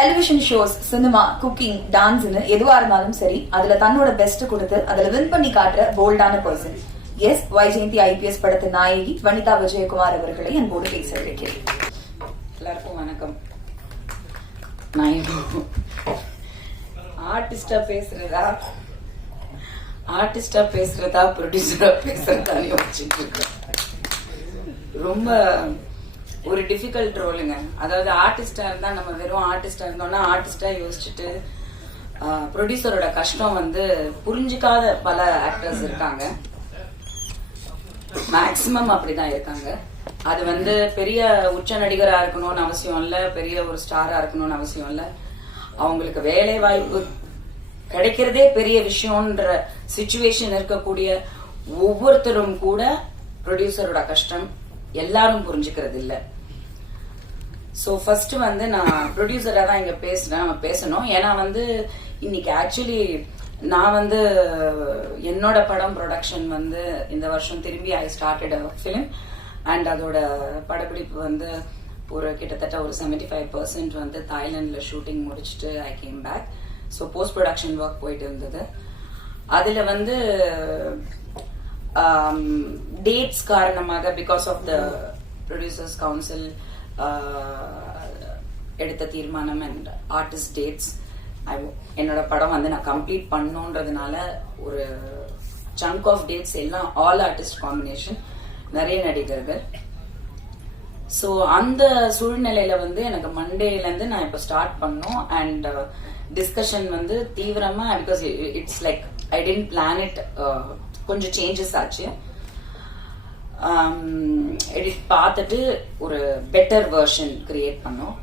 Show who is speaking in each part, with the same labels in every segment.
Speaker 1: Television shows cinema cooking டான்ஸ்னு எதுவா இருந்தாலும் சரி அதுல தன்னோட பெஸ்ட் கொடுத்து அதுல வின் பண்ணி காட்டுற போல்டான பர்சன் எஸ் வைஜெயந்தி ஐபிஎஸ் படத்து நாயகி வனிதா விஜயகுமார் அவர்களை அன்போடு பேச இருக்கிறேன்
Speaker 2: எல்லாருக்கும் வணக்கம். ஆர்டிஸ்டா பேசுறதா? ஆர்டிஸ்டா பேசுறதா ப்ரொடியூசரா பேசுறதா யோசிச்சுட்டு இருக்கேன். ரொம்ப ஒரு டிஃபிகல்ட் ரோலுங்க அதாவது ஆர்டிஸ்டா இருந்தா நம்ம வெறும் ஆர்டிஸ்டா இருந்தோம்னா ஆர்டிஸ்டா யோசிச்சுட்டு ப்ரொடியூசரோட கஷ்டம் வந்து புரிஞ்சுக்காத பல ஆக்டர்ஸ் இருக்காங்க. மேக்சிமம் அப்படிதான் இருக்காங்க. அது வந்து பெரிய உச்ச நடிகரா இருக்கணும்னு அவசியம் இல்ல பெரிய ஒரு ஸ்டாரா இருக்கணும்னு அவசியம் இல்ல. அவங்களுக்கு வேலை வாய்ப்பு கிடைக்கிறதே பெரிய விஷயம்ன்ற சுச்சுவேஷன் இருக்கக்கூடிய ஒவ்வொருத்தரும் கூட ப்ரொடியூசரோட கஷ்டம் எல்லாரும் புரிஞ்சுக்கிறது இல்ல சோ ஃபர்ஸ்ட் வந்து நான் ப்ரொடியூசரா தான் இங்க பேசுறேன் பேசணும். ஏன்னா வந்து இன்னைக்கு ஆக்சுவலி நான் வந்து என்னோட படம் ப்ரொடக்ஷன் வந்து இந்த வருஷம் திரும்பி ஐ ஸ்டார்டட் ஃபிலிம் அண்ட் அதோட படப்பிடிப்பு வந்து ஒரு கிட்டத்தட்ட ஒரு செவன்டி ஃபைவ் பர்சன்ட் வந்து தாய்லாண்டில் ஷூட்டிங் முடிச்சுட்டு I came back so post production work போயிட்டு இருந்தது. அதில் வந்து Um, டேட்ஸ் காரணமாக because of the producers council எடுத்த தீர்மானம் அண்ட் ஆர்டிஸ்ட் டேட்ஸ் என்னோட படம் வந்து நான் கம்ப்ளீட் பண்ணணுன்றதுனால ஒரு சங்க் ஆஃப் டேட்ஸ் எல்லாம் ஆல் ஆர்டிஸ்ட் காம்பினேஷன் நிறைய நடிகர்கள். ஸோ அந்த சூழ்நிலையில வந்து எனக்கு மண்டேலேருந்து நான் இப்போ ஸ்டார்ட் பண்ணோம் அண்ட் டிஸ்கஷன் uh, வந்து தீவிரமாக because it's like I tend plan it கொஞ்சம் சேஞ்சஸ் ஆச்சு. Um, எடிட் பார்த்துட்டு ஒரு பெட்டர் வெர்ஷன் கிரியேட் பண்ணோம்.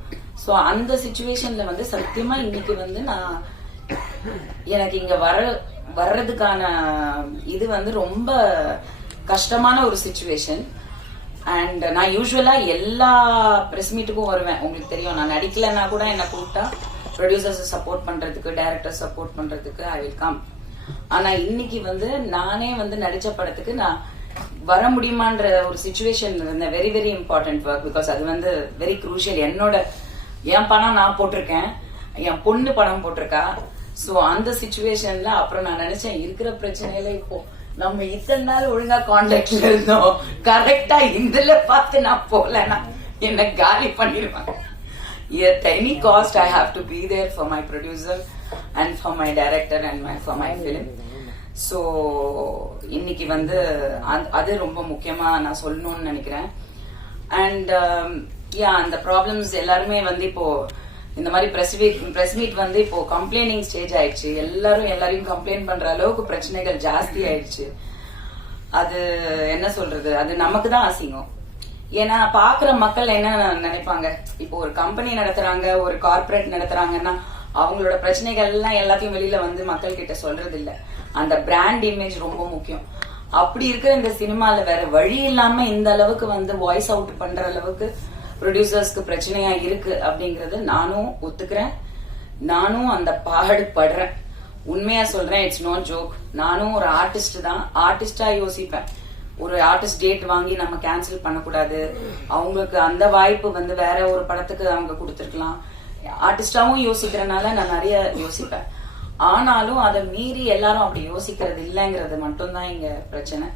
Speaker 2: ஸோ அந்த சுச்சுவேஷன்ல வந்து சத்தியமா இன்னைக்கு வந்து நான் எனக்கு இங்க வர வர்றதுக்கான இது வந்து ரொம்ப கஷ்டமான ஒரு சுச்சுவேஷன் அண்ட் நான் யூஸ்வலா எல்லா பிரஸ் மீட்டுக்கும் வருவேன். உங்களுக்கு தெரியும் நான் நடிக்கலன்னா கூட என்னை கூப்பிட்டா ப்ரொடியூசர்ஸ் சப்போர்ட் பண்றதுக்கு டைரக்டர் சப்போர்ட் பண்றதுக்கு ஐ வில் கம் ஆனா இன்னைக்கு வந்து நானே வந்து நடிச்ச படத்துக்கு நான் வர முடியுமான்ற ஒரு சுச்சுவேஷன் இருந்த. Very very important work because அது வந்து வெரி குரூஷியல் என்னோட என் பணம் நான் போட்டிருக்கேன். என் பொண்ணு பணம் போட்டிருக்கா. சோ அந்த சுச்சுவேஷன்ல அப்புறம் நான் நினைச்சேன் இருக்கிற பிரச்சனையில இப்போ நம்ம இத்தனை நாள் ஒழுங்கா கான்டாக்ட்ல இருந்தோம். கரெக்டா இதுல பார்த்து நான் போலன்னா என்ன காலி பண்ணிருவாங்க at any cost I have to be there for my producer and for my director and my for my film. So இன்னைக்கு வந்து அந் அது ரொம்ப முக்கியமாக நான் சொல்லணும்னு நினைக்கிறேன். அண்ட் யா um, அந்த ப்ராப்ளம்ஸ் எல்லாருமே வந்து இப்போ இந்த மாதிரி ப்ரெஸ் மீட் ப்ரெஸ் மீட் வந்து இப்போ கம்ப்ளைனிங் ஸ்டேஜ் ஆயிடுச்சு. எல்லாரும் எல்லாரையும் கம்ப்ளைண்ட் பண்ற அளவுக்கு பிரச்சனைகள் ஜாஸ்தி ஆயிடுச்சு. அது என்ன சொல்றது? அது நமக்கு தான் அசிங்கம். ஏன்னா பாக்குற மக்கள் என்ன நினைப்பாங்க? இப்போ ஒரு கம்பெனி நடத்துறாங்க ஒரு கார்ப்பரேட் நடத்துறாங்கன்னா அவங்களோட பிரச்சனைகள் எல்லாம் எல்லாத்தையும் வெளியில வந்து மக்கள் கிட்ட சொல்றது இல்ல அந்த பிராண்ட் இமேஜ் ரொம்ப முக்கியம். அப்படி இருக்கிற இந்த சினிமால வேற வழி இல்லாம இந்த அளவுக்கு வந்து வாய்ஸ் அவுட் பண்ற அளவுக்கு ப்ரொடியூசர்ஸ்க்கு பிரச்சனையா இருக்கு அப்படிங்கறது நானும் ஒத்துக்கிறேன். நானும் அந்த பாடு படுறேன் உண்மையா சொல்றேன் இட்ஸ் நோ ஜோக் நானும் ஒரு ஆர்டிஸ்ட் தான். ஆர்டிஸ்டா யோசிப்பேன். ஒரு ஆர்டிஸ்ட் டேட் வாங்கி நம்ம கேன்சல் பண்ணக்கூடாது. அவங்களுக்கு அந்த வாய்ப்பு வந்து வேற ஒரு படத்துக்கு அவங்க கொடுத்துருக்கலாம். ஆர்டிஸ்டாவும் யோசிக்கிறனால நான் நிறைய யோசிப்பேன். ஆனாலும் அதை மீறி எல்லாரும் அப்படி யோசிக்கிறது இல்லைங்கிறது மட்டும்தான் இங்க பிரச்சனை.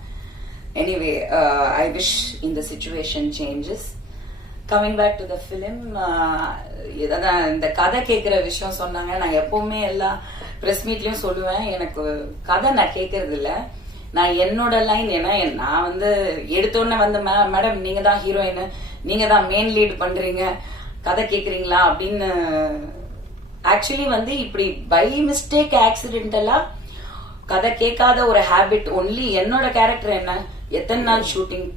Speaker 2: எனிவே ஐ விஷ் இந்த situation changes coming back to the film அதான் இந்த கதை கேட்குற விஷயம் சொன்னாங்க. நான் எப்பவுமே எல்லா ப்ரெஸ் மீட்லயும் சொல்லுவேன். எனக்கு கதை நான் கேட்கறது இல்லை நான் என்னோட லைன் ஏன்னா நான் வந்து எடுத்தோடனே வந்து மேடம் நீங்க தான் ஹீரோயின் நீங்க தான் மெயின் லீட் பண்றீங்க கதை கேக்குறீங்களா? அப்படின்னு ஆக்சுவலி வந்து இப்படி பை மிஸ்டேக் ஆக்சிடென்டலா கதை கேட்காத ஒரு ஹேபிட் ஒன்லி என்னோட கேரக்டர் என்ன? எத்தனை நாள் ஷூட்டிங்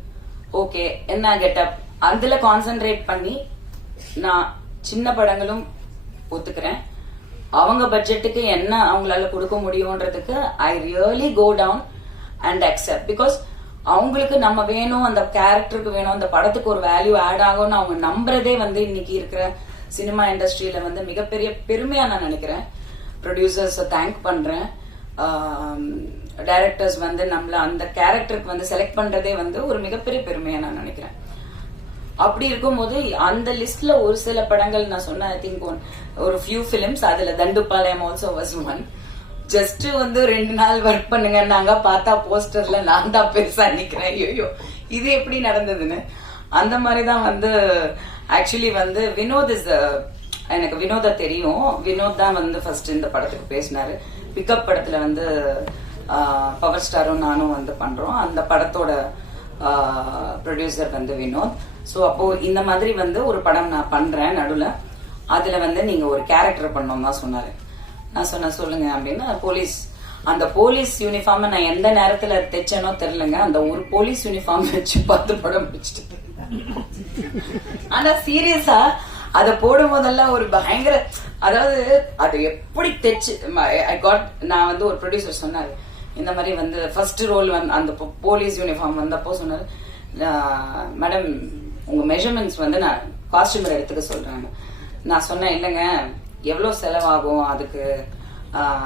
Speaker 2: ஓகே என்ன கெட்டப் அதுல கான்சென்ட்ரேட் பண்ணி நான் சின்ன படங்களும் ஒத்துக்கிறேன். அவங்க பட்ஜெட்டுக்கு என்ன அவங்களால கொடுக்க முடியும்ன்றதுக்கு I really go down and accept because அவங்களுக்கு நம்ம வேணும் அந்த கேரக்டருக்கு வேணும் அந்த படத்துக்கு ஒரு வேல்யூ ஆட் ஆகும்னு அவங்க நம்புறதே வந்து இன்னைக்கு இருக்கிற சினிமா இண்டஸ்ட்ரியில வந்து மிகப்பெரிய பெருமையா நான் நினைக்கிறேன். ப்ரொடியூசர்ஸ் தேங்க் பண்றேன். டைரக்டர்ஸ் வந்து நம்மள அந்த கேரக்டருக்கு வந்து செலக்ட் பண்றதே வந்து ஒரு மிகப்பெரிய பெருமையா நான் நினைக்கிறேன். அப்படி இருக்கும்போது அந்த லிஸ்ட்ல ஒரு சில படங்கள் நான் சொன்ன ஐ திங்க் ஒன் ஒரு ஃபியூ ஃபிலிம்ஸ் அதுல Dandupalyam also was one just வந்து ரெண்டு நாள் ஒர்க் பண்ணுங்கன்னாங்க. பார்த்தா போஸ்டர்ல நான் தான் பெருசா நிக்கிறேன். ஐயோ இது எப்படி நடந்ததுன்னு? அந்த மாதிரி தான் வந்து ஆக்சுவலி வந்து வினோத் இஸ் எனக்கு வினோத தெரியும். வினோத் தான் வந்து ஃபர்ஸ்ட் இந்த படத்துக்கு பேசினாரு. பிக்கப் படத்துல வந்து பவர் ஸ்டாரும் நானும் வந்து பண்றோம். அந்த படத்தோட ப்ரொடியூசர் வந்து வினோத். ஸோ அப்போ இந்த மாதிரி வந்து ஒரு படம் நான் பண்றேன் நடுவில். அதுல வந்து நீங்க ஒரு கேரக்டர் பண்ணோம் தான் சொன்னாரு. நான் சொன்னேன் சொல்லுங்க அப்படின்னு போலீஸ் அந்த போலீஸ் யூனிஃபார்ம் நான் எந்த நேரத்துல தைச்சேனோ தெரியலங்க. அந்த ஒரு போலீஸ் யூனிஃபார்ம் வச்சு பார்த்து படம் முடிச்சிட்டு ஆனா சீரியஸா அத போடும் போதெல்லாம் ஒரு பயங்கர அதாவது அது எப்படி தைச்சு ஐ காட் நான் வந்து ஒரு ப்ரொடியூசர் சொன்னாரு. இந்த மாதிரி வந்து ஃபர்ஸ்ட் ரோல் வந்து அந்த போலீஸ் யூனிஃபார்ம் வந்தப்போ சொன்னாரு மேடம் உங்க மெஷர்மெண்ட்ஸ் வந்து நான் காஸ்டியூமர் எடுத்துக்க சொல்றேன். நான் சொன்னேன் இல்லைங்க எவ்வளோ செலவாகும் அதுக்கு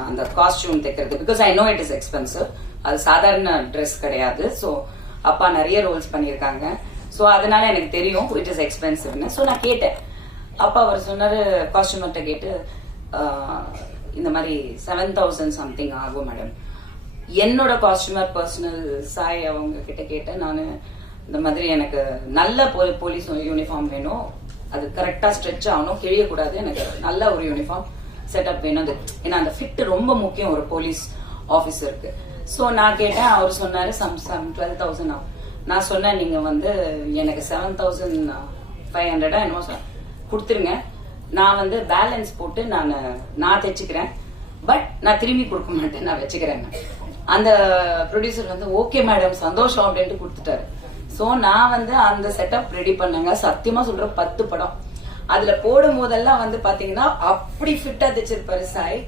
Speaker 2: அந்த காஸ்டியூம் தைக்கிறது? Because I know it is expensive அது சாதாரண ட்ரெஸ் கிடையாது. ஸோ அப்பா நிறைய ரோல்ஸ் பண்ணியிருக்காங்க. ஸோ அதனால எனக்கு தெரியும் இட் இஸ் எக்ஸ்பென்சிவ்னு ஸோ நான் கேட்டேன். அப்பா அவர் சொன்னார் காஸ்டியூமர்கிட்ட கேட்டு இந்த மாதிரி செவன் தௌசண்ட் சம்திங் ஆகும் மேடம் என்னோட காஸ்டியூமர் பர்சனல் சாய் அவங்க கிட்ட கேட்டேன். நான் இந்த மாதிரி எனக்கு நல்ல போ- போலீஸ் யூனிஃபார்ம் வேணும். அது கரெக்டா ஸ்ட்ரெச் ஆகணும் கிழியக்கூடாது. எனக்கு நல்ல ஒரு யூனிஃபார்ம் செட்டப் வேணும். அது ஏன்னா அந்த ஃபிட் ரொம்ப முக்கியம் ஒரு போலீஸ் ஆஃபீஸருக்கு ஸோ நான் கேட்டேன் அவர் சொன்னாரு சம் சம் டுவெல் தௌசண்ட் ஆகும். நான் சொன்னேன் நீங்க வந்து எனக்கு செவன் தௌசண்ட் ஃபைவ் ஹண்ட்ரடா என்னமோ கொடுத்துருங்க. நான் வந்து பேலன்ஸ் போட்டு நான் நான் தைச்சுக்கிறேன். பட் நான் திரும்பி கொடுக்க மாட்டேன் நான் வச்சுக்கிறேன். அந்த ப்ரொடியூசர் வந்து ஓகே மேடம் சந்தோஷம். அப்படின்ட்டு கொடுத்துட்டாரு. சோ நான் வந்து அந்த செட்டப் ரெடி பண்ணேங்க. சத்தியமா சொல்ற பத்து படம். அதுல போடும் போதெல்லாம் வந்து பாத்தீங்கன்னா அப்படி ஃபிட்டா தைச்சிருப்பாரு சாய்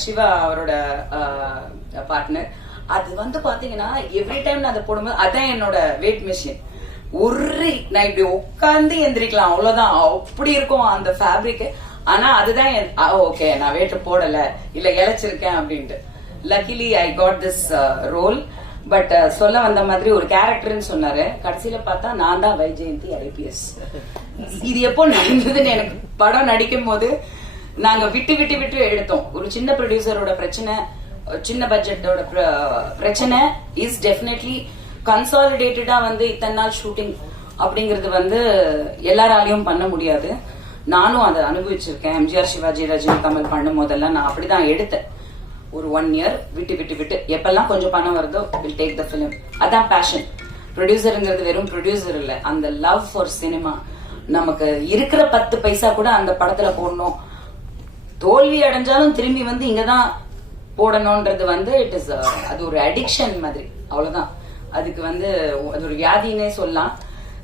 Speaker 2: சிவா அவரோட பார்ட்னர் அது வந்து பாத்தீங்கன்னா எவ்ரி டைம் நான் அதை போடும்போது அதான் என்னோட வெயிட் மிஷின் ஒரு நான் இப்படி உட்காந்து எந்திரிக்கலாம். அவ்வளவுதான். அப்படி இருக்கும் அந்த ஃபேப்ரிக் ஆனா அதுதான் ஓகே நான் வெயிட் போடல. இல்ல இழைச்சிருக்கேன் அப்படின்ட்டு. Luckily I got this role but uh, சொல்ல வந்த மாதிரி ஒரு கேரக்டர்னு சொன்னாரு. கடைசியில பார்த்தா நான் தான் வைஜெயந்தி ஐபிஎஸ். இது எப்போ நடந்ததுன்னு எனக்கு படம் நடிக்கும் போது நாங்க விட்டு விட்டு விட்டு எடுத்தோம். ஒரு சின்ன ப்ரொடியூசரோட பிரச்சனை சின்ன பட்ஜெட்டோட பிரச்சனை இஸ் டெஃபினெட்லி கன்சாலிடேட்டடா வந்து இத்தனை நாள் ஷூட்டிங் அப்படிங்கிறது வந்து எல்லாராலையும் பண்ண முடியாது. நானும் அதை அனுபவிச்சிருக்கேன். எம்ஜிஆர் சிவாஜி ரஜினி கமல் பண்ணும் போதெல்லாம் நான் அப்படிதான் எடுத்தேன். ஒரு ஒன் இயர் விட்டு விட்டு விட்டு. எப்பெல்லாம் கொஞ்சம் பணம் வருதோ வில் டேக் த ஃபிலிம் அதான் பேஷன் ப்ரொடியூசருங்கிறது வெறும் ப்ரொடியூசர் இல்ல. அந்த லவ் ஃபார் சினிமா நமக்கு இருக்கிற பத்து பைசா கூட அந்த படத்துல போடணும். தோல்வி அடைஞ்சாலும் திரும்பி வந்து இங்கதான் போடணும்ன்றது வந்து இட் இஸ் அது ஒரு அடிக்ஷன் மாதிரி. அவ்வளவுதான். அதுக்கு வந்து அது ஒரு வியாதினே சொல்லலாம்.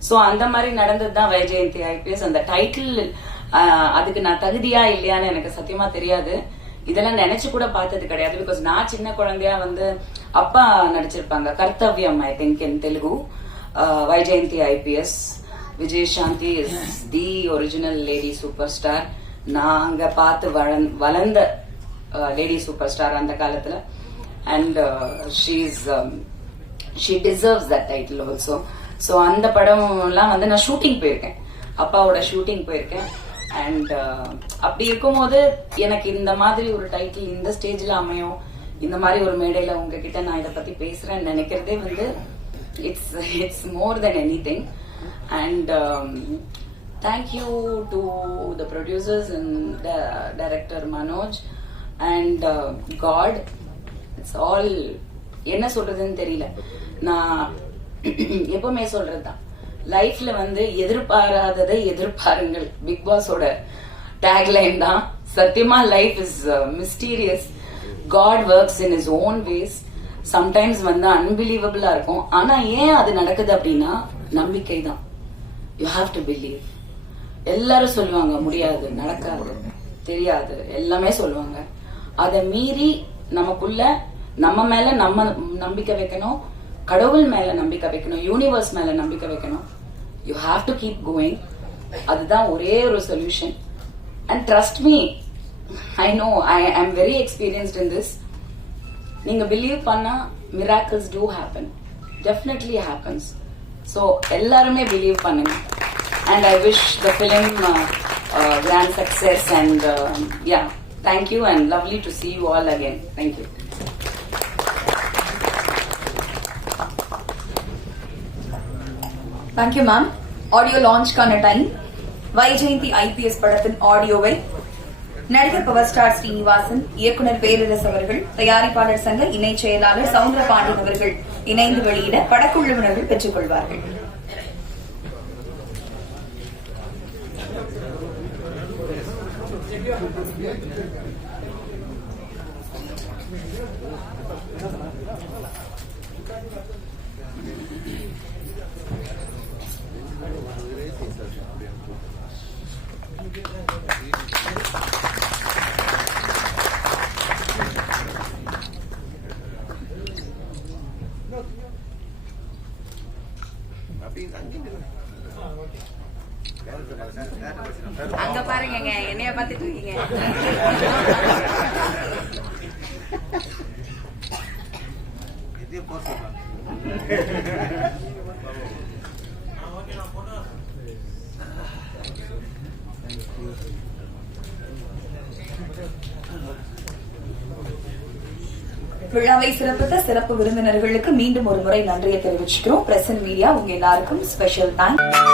Speaker 2: சோ அந்த மாதிரி நடந்தது தான் வைஜெயந்தி ஐபிஎஸ் அந்த டைட்டில் அதுக்கு நான் தகுதியா இல்லையான்னு எனக்கு சத்தியமா தெரியாது. இதெல்லாம் நினைச்சு கூட பார்த்தது கிடையாது. பிகாஸ் நான் சின்ன குழந்தையா வந்து அப்பா நடிச்சிருப்பாங்க. Karthavyam I think in Telugu. Vyjayanthi IPS Vijay Shanti is the original lady super star நாங்க பார்த்து வளர்ந்த வளர்ந்த லேடி சூப்பர் ஸ்டார் அந்த காலத்துல. And she's she deserves that title also so அந்த படம்லாம் வந்து நான் ஷூட்டிங் போயிருக்கேன். அப்பாவோட ஷூட்டிங் போயிருக்கேன். அண்ட் uh, அப்படி இருக்கும்போது எனக்கு இந்த மாதிரி ஒரு டைட்டில் இந்த ஸ்டேஜில் அமையும். இந்த மாதிரி ஒரு மேடையில் உங்ககிட்ட நான் இதை பற்றி பேசுகிறேன் நினைக்கிறதே வந்து it's it's more than anything and thank you to the producers and director Manoj and God it's all என்ன சொல்றதுன்னு தெரியல. நான் எப்பவுமே சொல்றதுதான். லைஃப்ல வந்து எதிர்பாராததை எதிர்பாருங்கள். பிக் பாஸோட டேக்லைன் தான் சத்தியமா life is mysterious God works in his own ways sometimes வந்து அன்பிலீவபிளா இருக்கும். ஆனா ஏன் அது நடக்குது அப்படின்னா நம்பிக்கை தான். யூ ஹாவ் டு பிலீவ் எல்லாரும் சொல்லுவாங்க முடியாது நடக்காது தெரியாது. எல்லாமே சொல்லுவாங்க. அதை மீறி நமக்குள்ள நம்ம மேல நம்ம நம்பிக்கை வைக்கணும். கடவுள் மேல நம்பிக்கை வைக்கணும் யூனிவர்ஸ் மேல நம்பிக்கை வைக்கணும். You have to keep going அதுதான் ஒரே ஒரு solution and trust me I know I I'm very experienced in this நீங்க பிலீவ் பண்ணா miracles do happen definitely happens so எல்லாருமே பிலீவ் பண்ணுங்க. And I wish the film grand success and yeah thank you and lovely to see you all again thank you you all again. Thank you.
Speaker 1: Thank you ma'am audio லான்ச்க்கான time Vyjayanthi IPS படத்தின் ஆடியோவை நடிகர் power star Srinivasan இயக்குனர் பேரரசு அவர்கள் தயாரிப்பாளர் சங்க இணைச் செயலாளர் சவுந்தர பாண்டியன் அவர்கள் இணைந்து வெளியிட படக்குழுவினர்கள் பெற்றுக் கொள்வார்கள்
Speaker 3: அங்க பாருங்க என்னைய பாத்துட்டு இருக்கீங்க.
Speaker 1: விழாவை சிறப்பித்த சிறப்பு விருந்தினர்களுக்கு மீண்டும் ஒரு முறை நன்றியை தெரிவிச்சுக்கிறோம். பிரசன் மீடியா உங்க எல்லாருக்கும் ஸ்பெஷல் தேங்க்ஸ்